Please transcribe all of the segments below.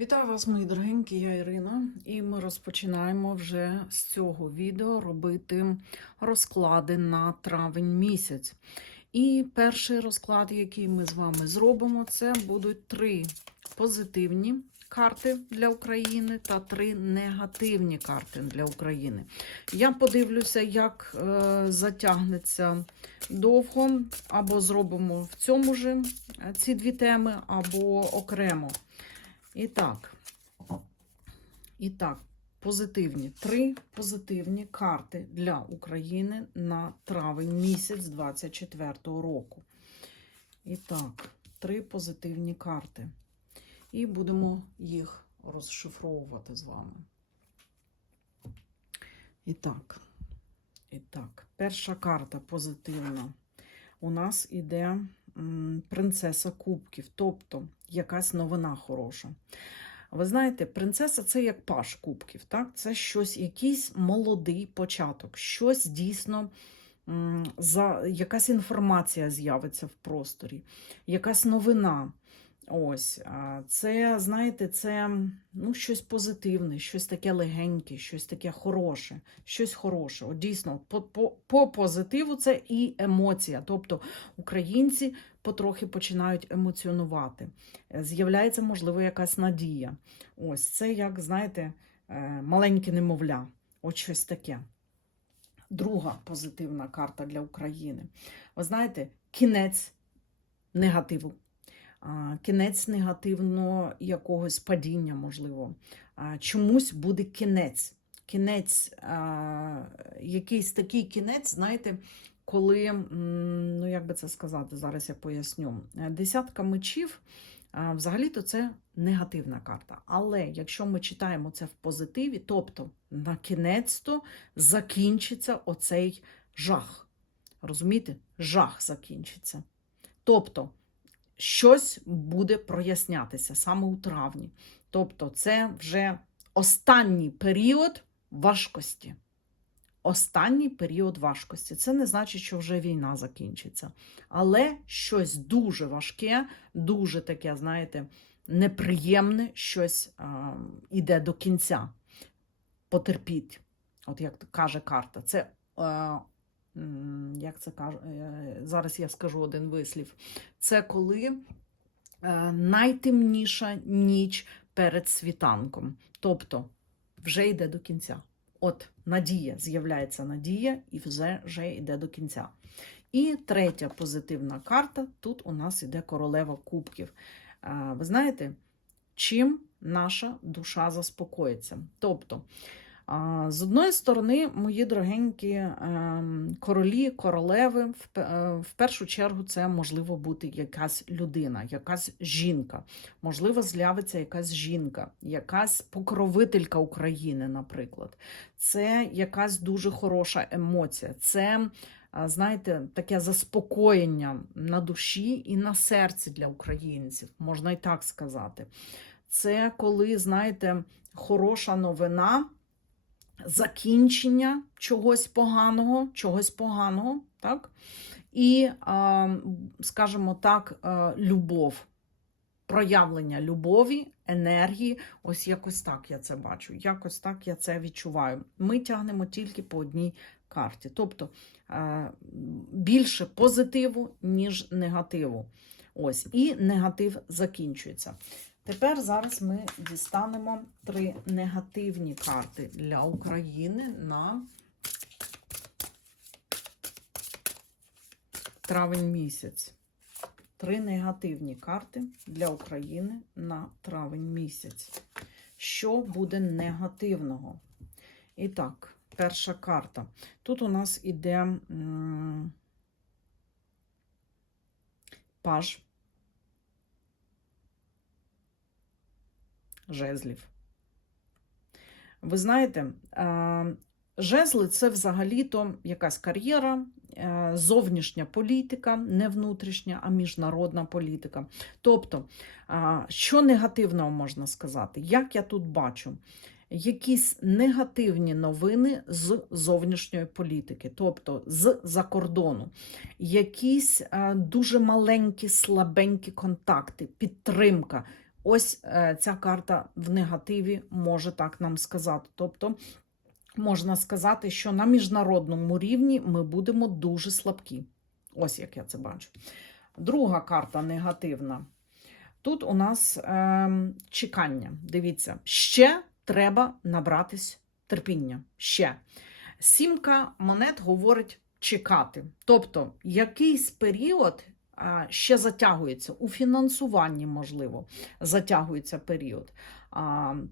Вітаю вас, мої дорогенькі, я Ірина, і ми розпочинаємо вже з цього відео робити розклади на травень місяць. І перший розклад, який ми з вами зробимо, це будуть три позитивні карти для України та три негативні карти для України. Я подивлюся, як е, затягнеться довго, або зробимо в цьому ж е, ці дві теми, або окремо. І так, і так, позитивні. Три позитивні карти для України на травень місяць 24-го року. І так, три позитивні карти. І будемо їх розшифровувати з вами. І так, і так, перша карта позитивна. У нас іде принцеса кубків, тобто якась новина хороша. Ви знаєте, принцеса це як паш кубків, так? Це щось, якийсь молодий початок, щось дійсно, за, якась інформація з'явиться в просторі, якась новина. Ось, це, знаєте, це ну, щось позитивне, щось таке легеньке, щось таке хороше, щось хороше. От дійсно, по, по, по позитиву це і емоція. Тобто українці потрохи починають емоціонувати. Е, З'являється, можливо, якась надія. Ось це, як, знаєте, е, маленьке немовля. От щось таке. Друга позитивна карта для України. Ви знаєте, кінець негативу. Кінець негативного якогось падіння, можливо. Чомусь буде кінець. Кінець, якийсь такий кінець, знаєте, коли, ну як би це сказати, зараз я поясню. Е, Десятка мечів, взагалі-то це негативна карта. Але якщо ми читаємо це в позитиві, тобто на кінець-то закінчиться оцей жах. Розумієте? Жах закінчиться. Тобто щось буде прояснятися саме у травні. Тобто, це вже останній період важкості. Останній період важкості. Це не значить, що вже війна закінчиться. Але щось дуже важке, дуже таке, знаєте, неприємне, щось а, іде до кінця. Потерпіть. От як каже карта, це. А, як це каже, е, зараз я скажу один вислів. Це коли е, найтемніша ніч перед світанком. Тобто вже йде до кінця. От надія, з'являється надія і вже, вже йде до кінця. І третя позитивна карта тут у нас йде королева кубків. Е, Ви знаєте, чим наша душа заспокоїться? Тобто, З одної сторони, мої дорогенькі ем, королі, королеви, е, в першу чергу, це можливо бути якась людина, якась жінка. Можливо, з'явиться якась жінка, якась покровителька України, наприклад. Це якась дуже хороша емоція. Це, знаєте, таке заспокоєння на душі і на серці для українців, можна і так сказати. Це коли, знаєте, хороша новина закінчення чогось поганого, чогось поганого, так? І, скажімо так, любов, проявлення любові, енергії. Ось якось так я це бачу, якось так я це відчуваю. Ми тягнемо тільки по одній карті. Тобто більше позитиву, ніж негативу. Ось, і негатив закінчується. Тепер зараз ми дістанемо три негативні карти для України на травень місяць. Три негативні карти для України на травень місяць. Що буде негативного? І так, перша карта. Тут у нас іде паж жезлів. Ви знаєте, жезли це взагалі-то якась кар'єра, е, зовнішня політика, не внутрішня, а міжнародна політика. Тобто, що негативного можна сказати? Як я тут бачу? Якісь негативні новини з зовнішньої політики, тобто з-за кордону, якісь е, дуже маленькі, слабенькі контакти, підтримка Ось е, ця карта в негативі може так нам сказати. Тобто, можна сказати, що на міжнародному рівні ми будемо дуже слабкі. Ось як я це бачу. Друга карта негативна. Тут у нас е, чекання. Дивіться, ще треба набратись терпіння. Ще. Сімка монет говорить чекати. Тобто, якийсь період ще затягується у фінансуванні, можливо, затягується період.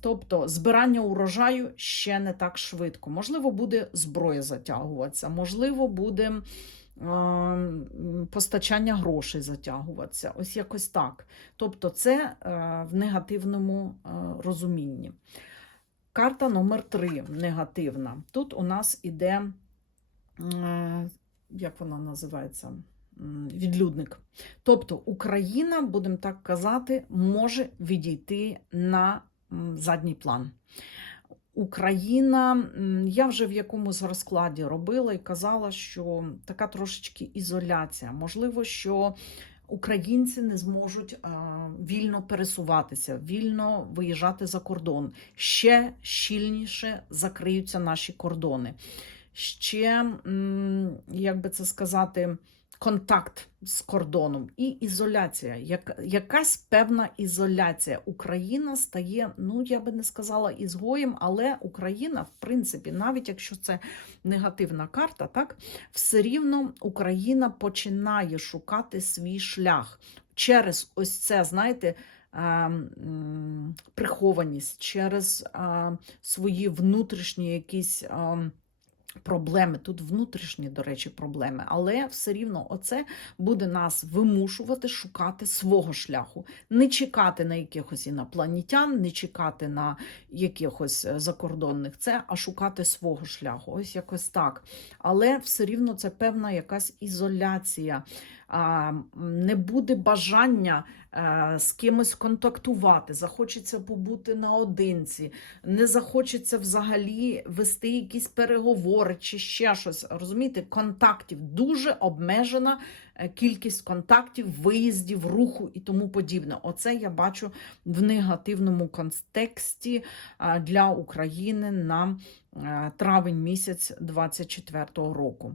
Тобто, збирання урожаю ще не так швидко. Можливо, буде зброя затягуватися, можливо, буде постачання грошей затягуватися. Ось якось так. Тобто, це е, в негативному е, розумінні. Карта номер 3 негативна. Тут у нас іде, е, як вона називається? Відлюдник. Тобто Україна, будемо так казати, може відійти на задній план. Україна, я вже в якомусь розкладі робила і казала, що така трошечки ізоляція. Можливо, що українці не зможуть вільно пересуватися, вільно виїжджати за кордон. Ще щільніше закриються наші кордони. Ще, як би це сказати, контакт з кордоном і ізоляція. Як, якась певна ізоляція. Україна стає, ну я би не сказала ізгоєм, але Україна, в принципі, навіть якщо це негативна карта, так все рівно Україна починає шукати свій шлях через ось це, знаєте. Прихованість через свої внутрішні якісь проблеми. Тут внутрішні, до речі, проблеми, але все рівно оце буде нас вимушувати шукати свого шляху, не чекати на якихось інопланетян, не чекати на якихось е, закордонних це, а шукати свого шляху. Ось якось так. Але все рівно це певна якась ізоляція. Не буде бажання е, з кимось контактувати, захочеться побути наодинці, не захочеться взагалі вести якісь переговори чи ще щось. Розумієте, контактів дуже обмежена е, кількість контактів, виїздів, руху і тому подібне. Оце я бачу в негативному контексті е, для України на травень місяць 24-го року.